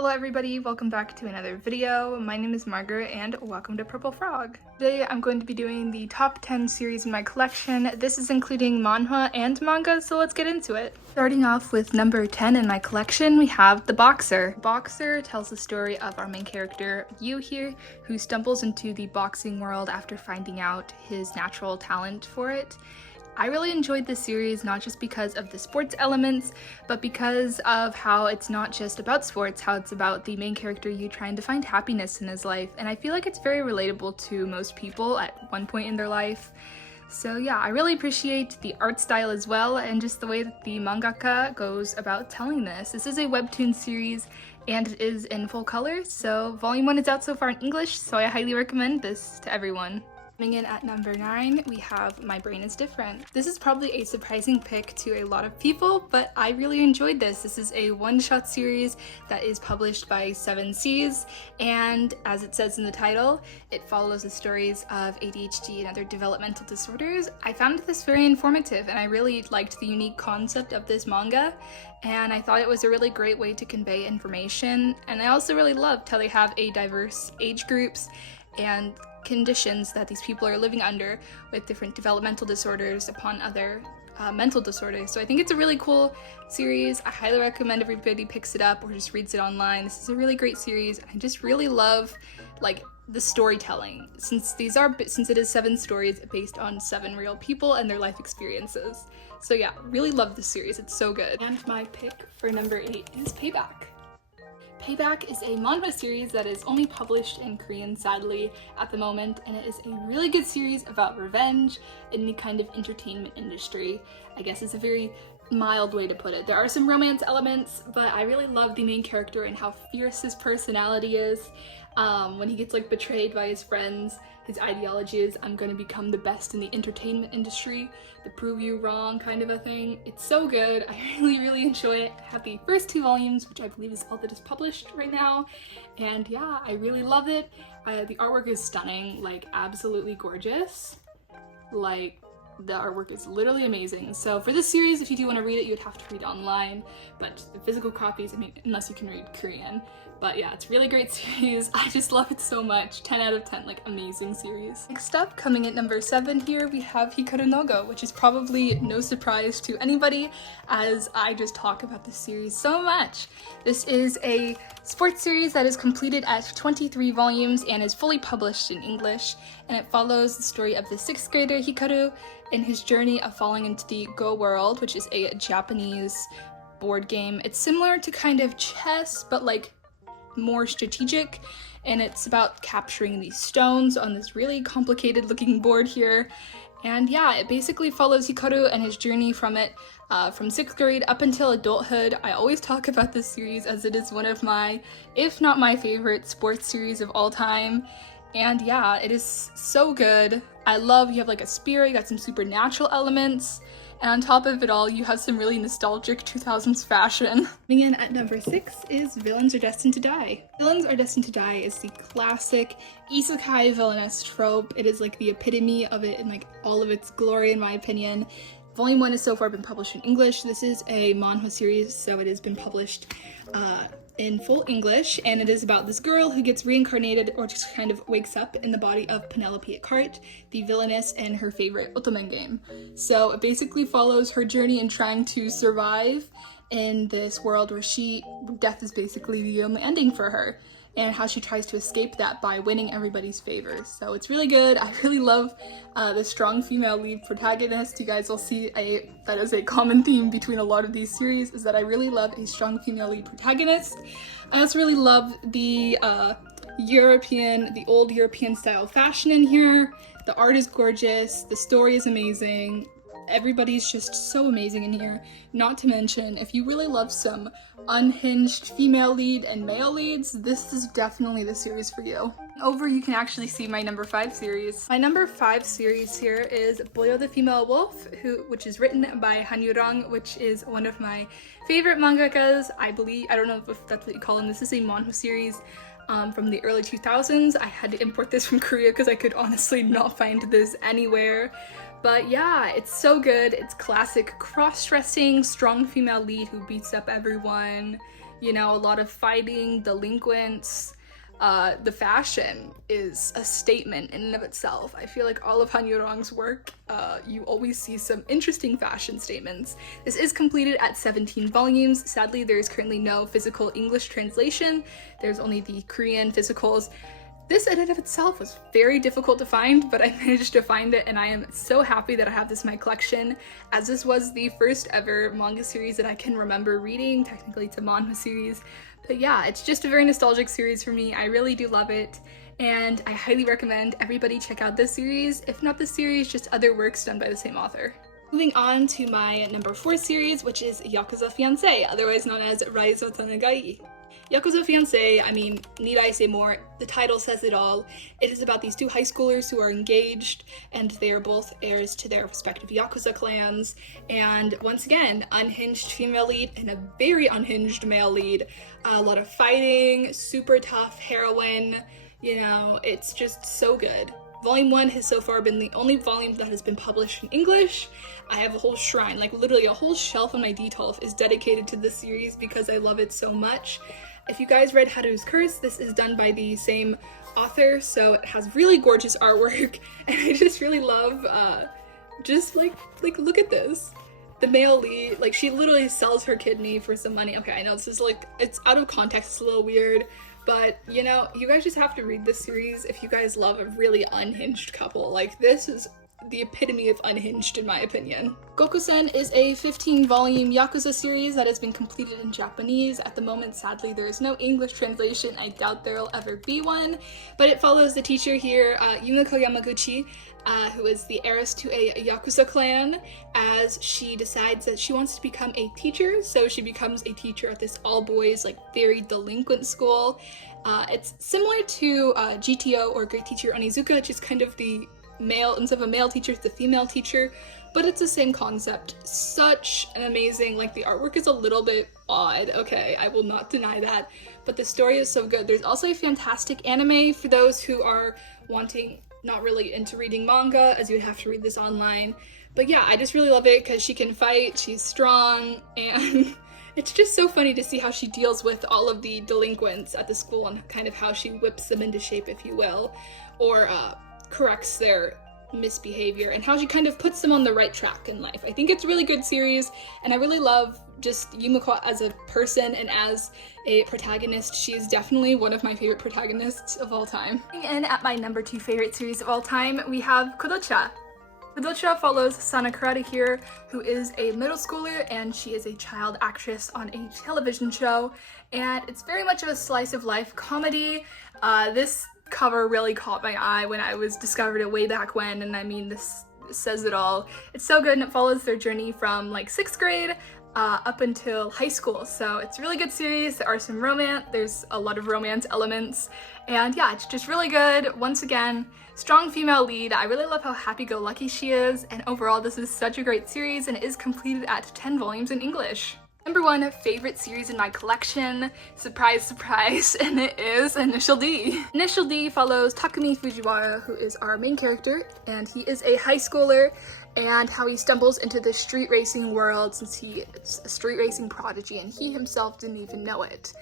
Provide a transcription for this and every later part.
Hello everybody, welcome back to another video. My name is Margaret and welcome to Purple Frog. Today I'm going to be doing the top 10 series in my collection. This is including manhwa and manga, so let's get into it. Starting off with number 10 in my collection, we have The Boxer. Boxer tells the story of our main character, Yu here, who stumbles into the boxing world after finding out his natural talent for it. I really enjoyed this series not just because of the sports elements, but because of how it's not just about sports, how it's about the main character Yu trying to find happiness in his life, and I feel like it's very relatable to most people at one point in their life. So yeah, I really appreciate the art style as well, and just the way that the mangaka goes about telling this. This is a webtoon series, and it is in full color, so volume 1 is out so far in English, so I highly recommend this to everyone. Coming in at number 9, we have My Brain is Different. This is probably a surprising pick to a lot of people, but I really enjoyed this. This is a one-shot series that is published by 7 Seas, and as it says in the title, it follows the stories of ADHD and other developmental disorders. I found this very informative, and I really liked the unique concept of this manga, and I thought it was a really great way to convey information, and I also really loved how they have a diverse age groups and conditions that these people are living under with different developmental disorders upon other mental disorders. So I think it's a really cool series. I highly recommend everybody picks it up or just reads it online. This is a really great series. I just really love like the storytelling since it is 7 stories based on 7 real people and their life experiences. So yeah, really love this series. It's so good. And my pick for number 8 is Payback. Payback is a manhwa series that is only published in Korean, sadly, at the moment, and it is a really good series about revenge in the kind of entertainment industry. I guess it's a very mild way to put it. There are some romance elements, but I really love the main character and how fierce his personality is. When he gets like betrayed by his friends, his ideology is, I'm gonna become the best in the entertainment industry, to prove you wrong kind of a thing. It's so good. I really enjoy it. I have the first 2 volumes, which I believe is all that is published right now, and yeah, I really love it. The artwork is stunning, like absolutely gorgeous. Like, the artwork is literally amazing. So for this series, if you do want to read it, you would have to read online, but the physical copies, I mean, unless you can read Korean. But yeah, it's a really great series. I just love it so much. 10 out of 10, like amazing series. Next up, coming at number 7 here, we have Hikaru no Go, which is probably no surprise to anybody as I just talk about this series so much. This is a sports series that is completed at 23 volumes and is fully published in English, and it follows the story of the 6th grader Hikaru in his journey of falling into the Go world, which is a Japanese board game. It's similar to kind of chess, but like more strategic, and it's about capturing these stones on this really complicated looking board here. And yeah, it basically follows Hikaru and his journey from 6th grade up until adulthood. I always talk about this series as it is one of my, if not my favorite, sports series of all time. And yeah, it is so good. I love you have like a spear, you got some supernatural elements, and on top of it all, you have some really nostalgic 2000s fashion. Coming in at number 6 is Villains Are Destined to Die. Villains Are Destined to Die is the classic isekai villainess trope. It is like the epitome of it in like all of its glory, in my opinion. Volume 1 has so far been published in English. This is a manhwa series, so it has been published in full English, and it is about this girl who gets reincarnated or just kind of wakes up in the body of Penelope Cart, the villainess in her favorite Ottoman game. So it basically follows her journey in trying to survive in this world where death is basically the only ending for her, and how she tries to escape that by winning everybody's favor. So it's really good. I really love the strong female lead protagonist. You guys will see that is a common theme between a lot of these series, is that I really love a strong female lead protagonist. I also really love the old European style fashion in here. The art is gorgeous, the story is amazing. Everybody's just so amazing in here. Not to mention, if you really love some unhinged female lead and male leads, this is definitely the series for you. Over, you can actually see my number 5 series. My number 5 series here is Boyo the Female Wolf, which is written by Han Yurang, which is one of my favorite mangakas. I don't know if that's what you call him. This is a manhwa series from the early 2000s. I had to import this from Korea because I could honestly not find this anywhere. But yeah, it's so good. It's classic cross-dressing, strong female lead who beats up everyone, you know, a lot of fighting, delinquents. The fashion is a statement in and of itself. I feel like all of Han Yorong's work, you always see some interesting fashion statements. This is completed at 17 volumes. Sadly, there is currently no physical English translation. There's only the Korean physicals. This in and of itself was very difficult to find, but I managed to find it, and I am so happy that I have this in my collection, as this was the first ever manga series that I can remember reading. Technically it's a manhwa series, but yeah, it's just a very nostalgic series for me. I really do love it, and I highly recommend everybody check out this series. If not this series, just other works done by the same author. Moving on to my number 4 series, which is Yakuza Fiancé, otherwise known as Rise of Tanagai. Yakuza Fiancé, I mean, need I say more? The title says it all. It is about these two high schoolers who are engaged, and they are both heirs to their respective Yakuza clans. And once again, unhinged female lead and a very unhinged male lead. A lot of fighting, super tough heroine, you know, it's just so good. Volume 1 has so far been the only volume that has been published in English. I have a whole shrine, like literally a whole shelf on my D12 is dedicated to this series because I love it so much. If you guys read Haru's Curse, this is done by the same author, so it has really gorgeous artwork, and I just really love, just like look at this. The male lead, like she literally sells her kidney for some money. Okay, I know this is like, it's out of context, it's a little weird, but you know, you guys just have to read this series if you guys love a really unhinged couple. Like, this is the epitome of unhinged in my opinion. Gokusen is a 15-volume Yakuza series that has been completed in Japanese. At the moment, sadly, there is no English translation. I doubt there will ever be one, but it follows the teacher here, Yumiko Yamaguchi, who is the heiress to a Yakuza clan, as she decides that she wants to become a teacher. So she becomes a teacher at this all-boys, like very delinquent school. It's similar to GTO or Great Teacher Onizuka, which is kind of the male, instead of a male teacher, it's a female teacher, but it's the same concept. Such an amazing, like the artwork is a little bit odd, okay, I will not deny that, but the story is so good. There's also a fantastic anime for those who are wanting, not really into reading manga, as you would have to read this online, but yeah, I just really love it because she can fight, she's strong, and it's just so funny to see how she deals with all of the delinquents at the school and kind of how she whips them into shape, if you will, or corrects their misbehavior, and how she kind of puts them on the right track in life. I think it's a really good series, and I really love just Yumiko as a person and as a protagonist. She is definitely one of my favorite protagonists of all time. And at my number 2 favorite series of all time, we have Kodocha. Kodocha follows Sana Karada here, who is a middle schooler, and she is a child actress on a television show, and it's very much of a slice of life comedy. This cover really caught my eye when I discovered it way back when, and I mean, this says it all. It's so good, and it follows their journey from like 6th grade up until high school, so it's a really good series. There are some romance, there's a lot of romance elements, and yeah, it's just really good. Once again, strong female lead. I really love how happy-go-lucky she is, and overall this is such a great series, and it is completed at 10 volumes in English. Number 1 favorite series in my collection, surprise surprise, and it is Initial D. Initial D follows Takumi Fujiwara, who is our main character, and he is a high schooler, and how he stumbles into the street racing world since he is a street racing prodigy and he himself didn't even know it.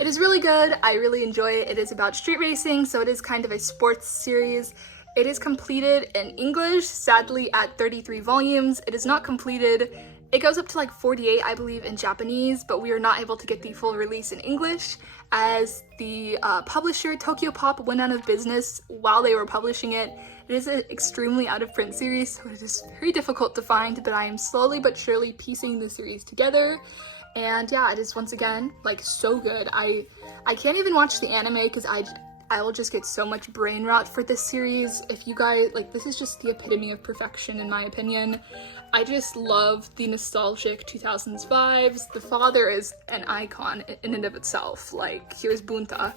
It is really good, I really enjoy it. It is about street racing, so it is kind of a sports series. It is completed in English, sadly at 33 volumes. It is not completed. It goes up to like 48, I believe, in Japanese, but we are not able to get the full release in English as the publisher, Tokyo Pop, went out of business while they were publishing it. It is an extremely out of print series, so it is very difficult to find, but I am slowly but surely piecing the series together. And yeah, it is once again, like, so good. I can't even watch the anime because I will just get so much brain rot for this series. If you guys, like, this is just the epitome of perfection in my opinion. I just love the nostalgic 2000s vibes. The father is an icon in and of itself. Like, here's Bunta.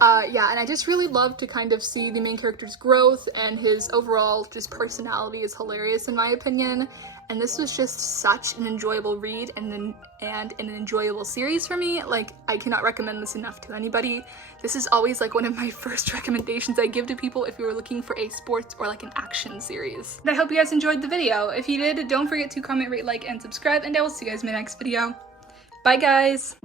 Yeah, and I just really love to kind of see the main character's growth, and his overall just personality is hilarious in my opinion. And this was just such an enjoyable read and an enjoyable series for me. Like, I cannot recommend this enough to anybody. This is always like one of my first recommendations I give to people if you were looking for a sports or like an action series. And I hope you guys enjoyed the video. If you did, don't forget to comment, rate, like, and subscribe, and I will see you guys in my next video. Bye guys!